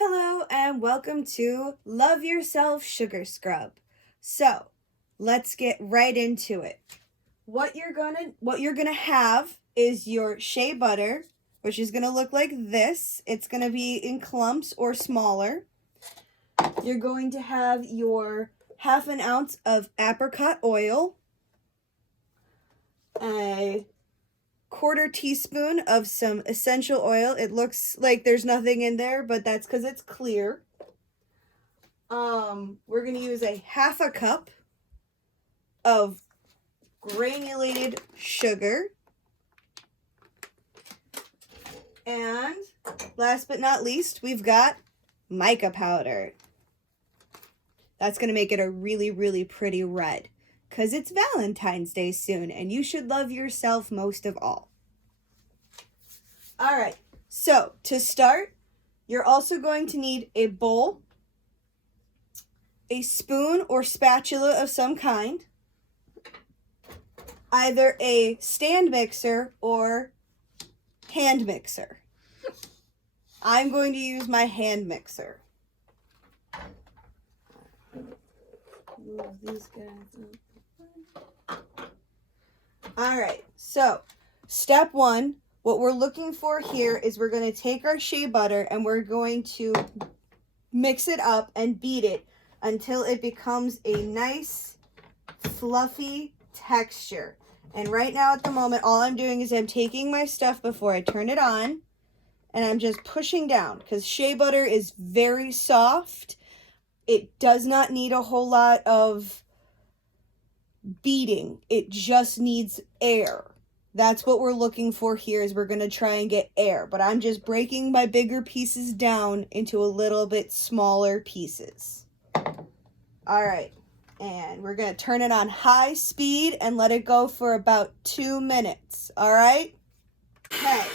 Hello and welcome to Love Yourself Sugar Scrub. So, let's get right into it. What you're gonna have is your shea butter, which is gonna look like this. It's gonna be in clumps or smaller. You're going to have your 1/2 ounce of apricot oil, a 1/4 teaspoon of some essential oil. It looks like there's nothing in there, but that's because it's clear. We're going to use a 1/2 cup of granulated sugar. And last but not least, we've got mica powder. That's going to make it a really, really pretty red, because it's Valentine's Day soon, and you should love yourself most of all. All right, so to start, you're also going to need a bowl, a spoon or spatula of some kind, either a stand mixer or hand mixer. I'm going to use my hand mixer. Move these guys up. All right, so step one, what we're looking for here is we're going to take our shea butter and we're going to mix it up and beat it until it becomes a nice fluffy texture. And right now at the moment, all I'm doing is I'm taking my stuff before I turn it on and I'm just pushing down because shea butter is very soft. It does not need a whole lot of beating. It just needs air. That's what we're looking for here, is we're going to try and get air. But I'm just breaking my bigger pieces down into a little bit smaller pieces. All right. And we're going to turn it on high speed and let it go for about 2 minutes. All right? Okay.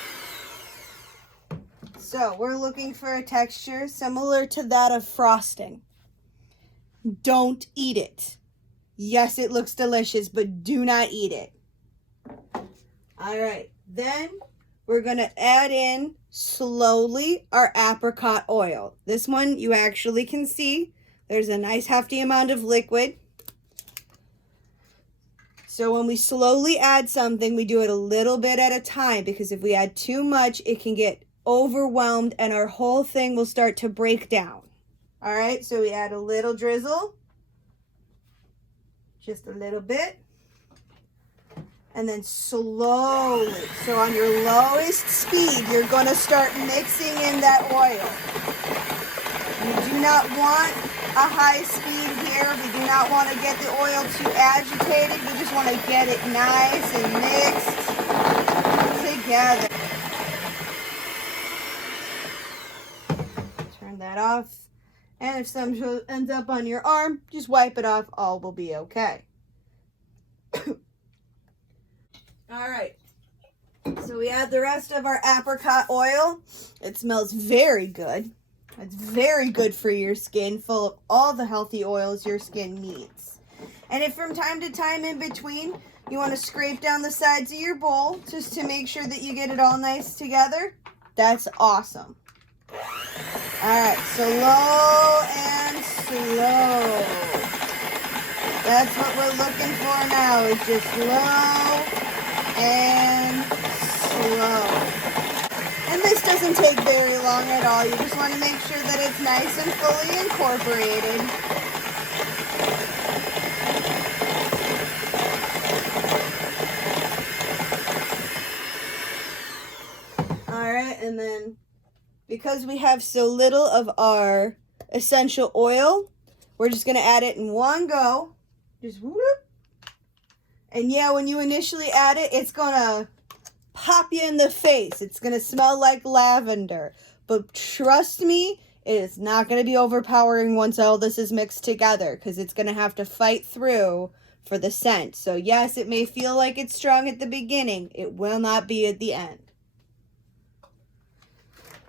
So we're looking for a texture similar to that of frosting. Don't eat it. Yes, it looks delicious, but do not eat it. All right, then we're going to add in slowly our apricot oil. This one you actually can see there's a nice hefty amount of liquid. So when we slowly add something, we do it a little bit at a time, because if we add too much, it can get overwhelmed and our whole thing will start to break down. All right, so we add a little drizzle, just a little bit, and then slowly, so on your lowest speed, you're going to start mixing in that oil. You do not want a high speed here. We do not want to get the oil too agitated. We just want to get it nice and mixed together. Turn that off. And if some ends up on your arm, just wipe it off. All will be okay. All right. So we add the rest of our apricot oil. It smells very good. It's very good for your skin, full of all the healthy oils your skin needs. And if from time to time in between, you want to scrape down the sides of your bowl just to make sure that you get it all nice together, that's awesome. Alright, slow and slow. That's what we're looking for now, is just slow and slow. And this doesn't take very long at all. You just want to make sure that it's nice and fully incorporated. Alright, and then because we have so little of our essential oil, we're just going to add it in one go. Just whoop. And yeah, when you initially add it, it's going to pop you in the face. It's going to smell like lavender. But trust me, it is not going to be overpowering once all this is mixed together, because it's going to have to fight through for the scent. So yes, it may feel like it's strong at the beginning. It will not be at the end.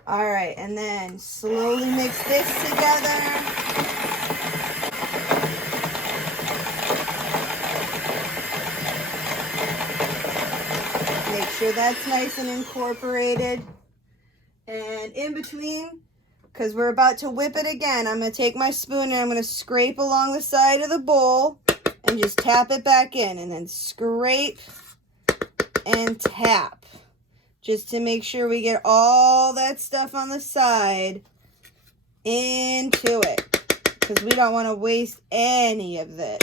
All right, and then slowly mix this together. Make sure that's nice and incorporated. And in between, because we're about to whip it again, I'm going to take my spoon and I'm going to scrape along the side of the bowl and just tap it back in, and then scrape and tap, just to make sure we get all that stuff on the side into it, because we don't want to waste any of this.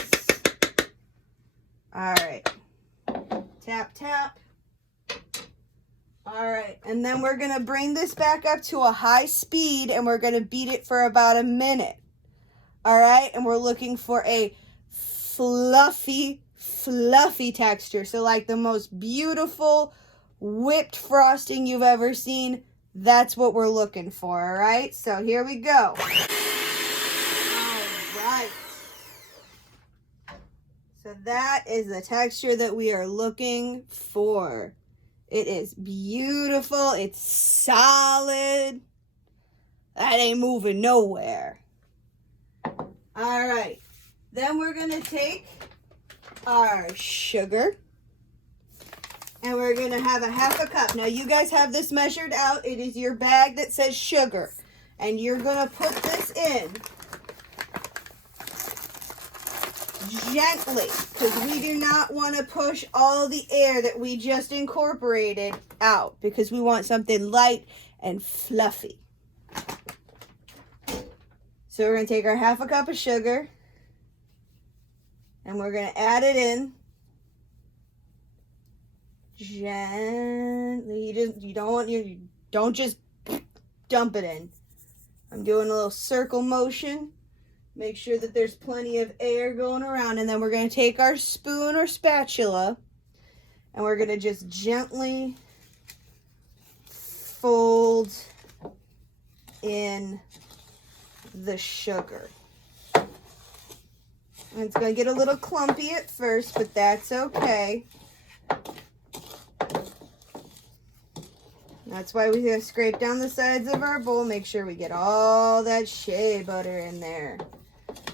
All right, tap, tap. All right, and then we're going to bring this back up to a high speed, and we're going to beat it for about a minute. All right, and we're looking for a fluffy texture. So like the most beautiful whipped frosting you've ever seen. That's what we're looking for, all right? So here we go. All right. So that is the texture that we are looking for. It is beautiful. It's solid. That ain't moving nowhere. All right. Then we're going to take our sugar. And we're going to have a half a cup. Now, you guys have this measured out. It is your bag that says sugar. And you're going to put this in gently, because we do not want to push all the air that we just incorporated out, because we want something light and fluffy. So we're going to take our half a cup of sugar, and we're going to add it in gently. You don't just dump it in. I'm doing a little circle motion. Make sure that there's plenty of air going around, and then we're going to take our spoon or spatula, and we're going to just gently fold in the sugar. And it's going to get a little clumpy at first, but that's okay. That's why we gotta scrape down the sides of our bowl. Make sure we get all that shea butter in there.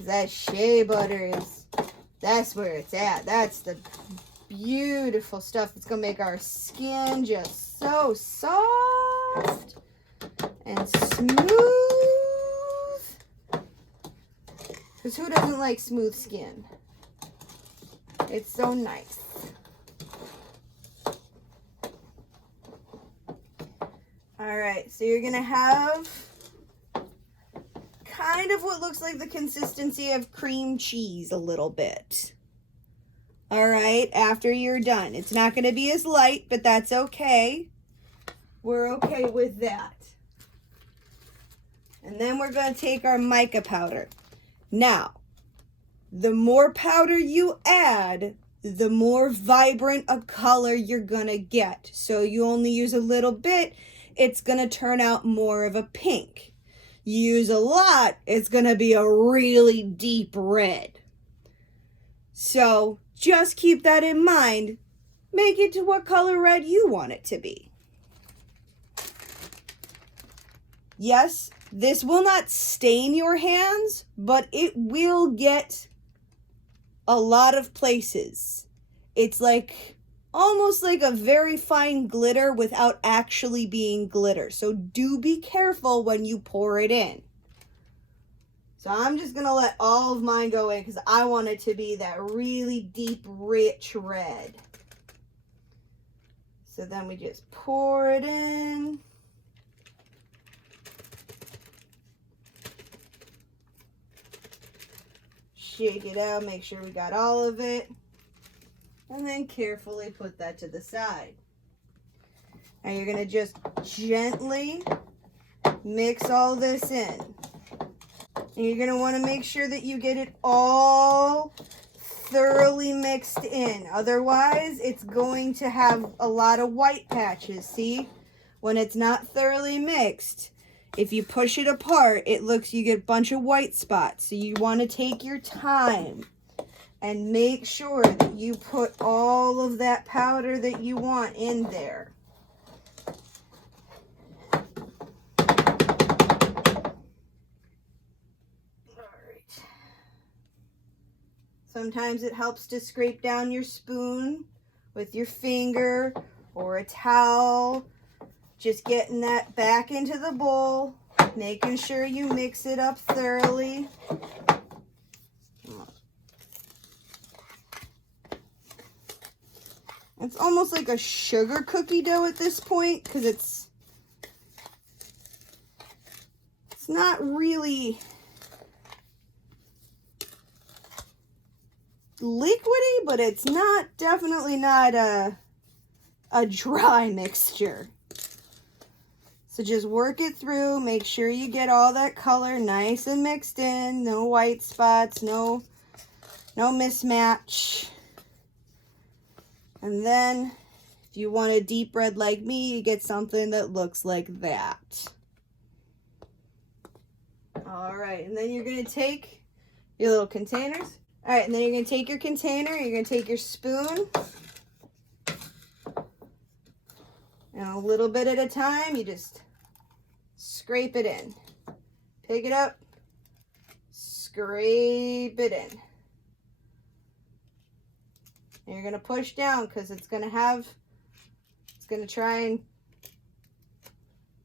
That shea butter that's where it's at. That's the beautiful stuff. It's gonna make our skin just so soft and smooth. Because who doesn't like smooth skin? It's so nice. All right, so you're gonna have kind of what looks like the consistency of cream cheese a little bit. All right, after you're done. It's not gonna be as light, but that's okay. We're okay with that. And then we're gonna take our mica powder. Now, the more powder you add, the more vibrant a color you're gonna get. So you only use a little bit, it's going to turn out more of a pink. You use a lot, it's going to be a really deep red. So just keep that in mind. Make it to what color red you want it to be. Yes, this will not stain your hands, but it will get a lot of places. It's like almost like a very fine glitter without actually being glitter. So do be careful when you pour it in. So I'm just going to let all of mine go in because I want it to be that really deep, rich red. So then we just pour it in. Shake it out, make sure we got all of it. And then carefully put that to the side. Now you're going to just gently mix all this in. And you're going to want to make sure that you get it all thoroughly mixed in. Otherwise, it's going to have a lot of white patches. See? When it's not thoroughly mixed, if you push it apart, you get a bunch of white spots. So you want to take your time and make sure that you put all of that powder that you want in there. Alright. Sometimes it helps to scrape down your spoon with your finger or a towel. Just getting that back into the bowl. making sure you mix it up thoroughly. It's almost like a sugar cookie dough at this point because it's not really liquidy, but it's definitely not a dry mixture. So just work it through, make sure you get all that color nice and mixed in, no white spots, no mismatch. And then if you want a deep red like me, you get something that looks like that. All right, and then you're gonna take your little containers. All right, and then you're gonna take your container, you're gonna take your spoon, and a little bit at a time, you just scrape it in. Pick it up, scrape it in. And you're gonna push down because it's gonna try and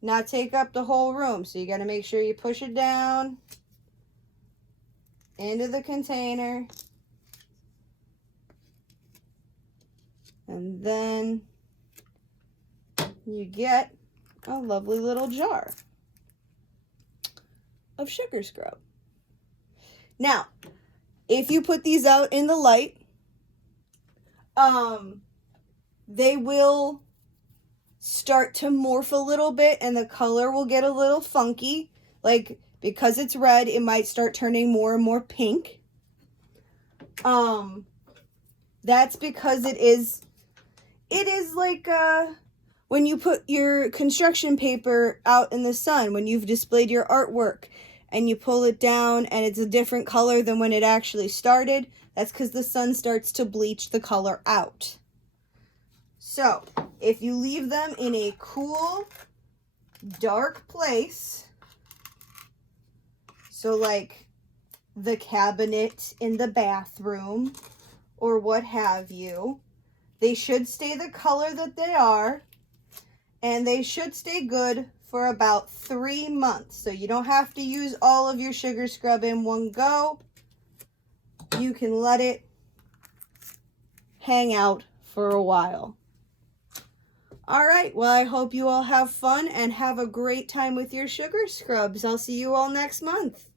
not take up the whole room. So you gotta make sure you push it down into the container. And then you get a lovely little jar of sugar scrub. Now, if you put these out in the light, they will start to morph a little bit and the color will get a little funky. Like, because it's red, it might start turning more and more pink. That's because it is like when you put your construction paper out in the sun, when you've displayed your artwork and you pull it down and it's a different color than when it actually started. That's because the sun starts to bleach the color out. So, if you leave them in a cool, dark place, so like the cabinet in the bathroom or what have you, they should stay the color that they are, and they should stay good for about 3 months. So you don't have to use all of your sugar scrub in one go. You can let it hang out for a while. All right, well, I hope you all have fun and have a great time with your sugar scrubs. I'll see you all next month.